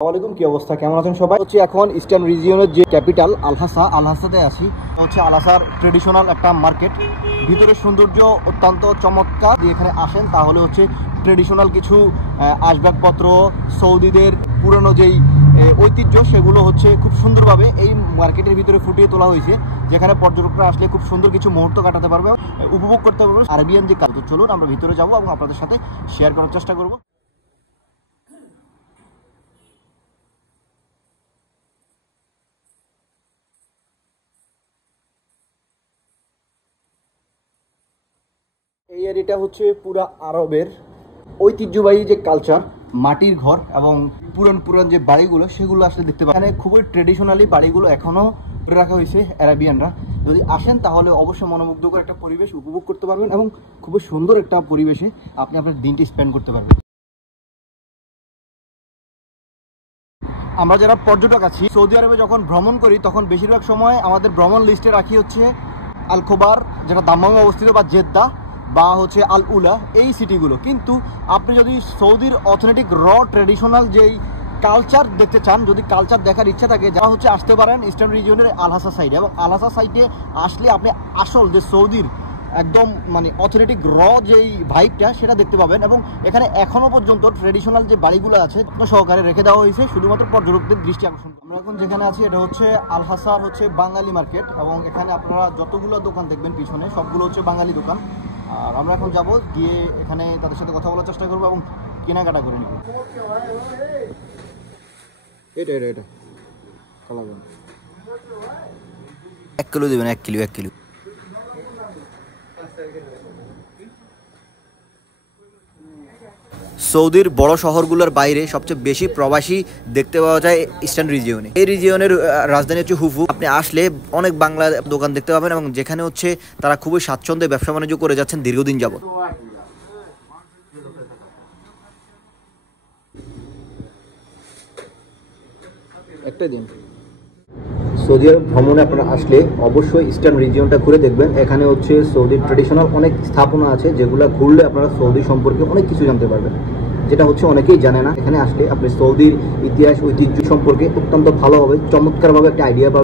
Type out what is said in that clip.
আসসালামু কি অবস্থা, কেমন আছেন সবাই? হচ্ছে এখন ইস্টার্ন রিজিয়নের যে ক্যাপিটাল আলহাসাতে আছি। হচ্ছে আলহাসার ট্রেডিশনাল একটা মার্কেট, ভিতরের সৌন্দর্য অত্যন্ত চমৎকার। যদি এখানে আসেন তাহলে হচ্ছে ট্রেডিশনাল কিছু আসবাবপত্র, সৌদিদের পুরনো যেই ঐতিহ্য সেগুলো হচ্ছে খুব সুন্দরভাবে এই মার্কেটের ভিতরে ফুটিয়ে তোলা হয়েছে, যেখানে পর্যটকরা আসলে খুব সুন্দর কিছু মুহূর্ত কাটাতে পারবে, উপভোগ করতে পারবে আরবিয়ান যে কালচার। চলুন আমরা ভিতরে যাবো এবং আপনাদের সাথে শেয়ার করার চেষ্টা করবো। এই এরিয়াটা হচ্ছে পুরা আরবের ঐতিহ্যবাহী যে কালচার, মাটির ঘর এবং পুরান যে বাড়িগুলো সেগুলো আসলে দেখতে পাবেন। এখানে খুবই ট্রেডিশনালি বাড়িগুলো এখনও করে রাখা হয়েছে আরাবিয়ানরা। যদি আসেন তাহলে অবশ্যই মনোমুগ্ধকর একটা পরিবেশ উপভোগ করতে পারবেন এবং খুবই সুন্দর একটা পরিবেশে আপনি আপনার দিনটি স্পেন্ড করতে পারবেন। আমরা যারা পর্যটক আছি, সৌদি আরবে যখন ভ্রমণ করি তখন বেশিরভাগ সময় আমাদের ভ্রমণ লিস্টে রাখি হচ্ছে আল খোবার, যেটা দাম্মামে অবস্থিত, বা জেদ্দা, বা হচ্ছে আল উলা, এই সিটিগুলো। কিন্তু আপনি যদি সৌদির অথেন্টিক ট্রেডিশনাল যেই কালচার দেখতে চান, যদি কালচার দেখার ইচ্ছা থাকে, যারা হচ্ছে আসতে পারেন ইস্টার্ন রিজিয়নের আলহাসা সাইডে। এবং আলহাসা সাইডে আসলে আপনি আসল যে সৌদির একদম মানে অথেন্টিক যেই ভাইবটা সেটা দেখতে পাবেন। এবং এখানে এখনও পর্যন্ত ট্রেডিশনাল যে বাড়িগুলো আছে সহকারে রেখে দেওয়া হয়েছে শুধুমাত্র পর্যটকদের দৃষ্টি আকর্ষণ। আমরা এখন যেখানে আছি এটা হচ্ছে আলহাসার হচ্ছে বাঙালি মার্কেট, এবং এখানে আপনারা যতগুলো দোকান দেখবেন পিছনে সবগুলো হচ্ছে বাঙালি দোকান। আর আমরা এখন যাব, গিয়ে এখানে তাদের সাথে কথা বলার চেষ্টা করবো এবং কেনাকাটা করে নিব। এটা এটা এটা 1 কিলো দেবেন, 1 কিলো। সৌদির বড় শহরগুলোর বাইরে সবচেয়ে বেশি প্রবাসী দেখতে পাওয়া যায় ইস্টার্ন রিজিয়নে। এই রিজিয়নের রাজধানী হচ্ছে হুফু। আপনি আসলে অনেক বাংলা দোকান দেখতে পাবেন, এবং যেখানে হচ্ছে তারা খুবই স্বাচ্ছন্দ্যে ব্যবসা বাণিজ্য করে যাচ্ছেন দীর্ঘদিন যাবত। একটাই দিন। সৌদি আরব ভ্রমণে আপনারা আসলে অবশ্যই ইস্টার্ন রিজিয়নটা ঘুরে দেখবেন। এখানে হচ্ছে সৌদির ট্রেডিশনাল অনেক স্থাপনা আছে, যেগুলো ঘুরলে আপনারা সৌদি সম্পর্কে অনেক কিছু জানতে পারবেন, যেটা হচ্ছে অনেকেই জানে না। এখানে আসলে আপনি সৌদির ইতিহাস ঐতিহ্য সম্পর্কে অত্যন্ত ভালোভাবে চমৎকারভাবে একটা আইডিয়া পাবেন।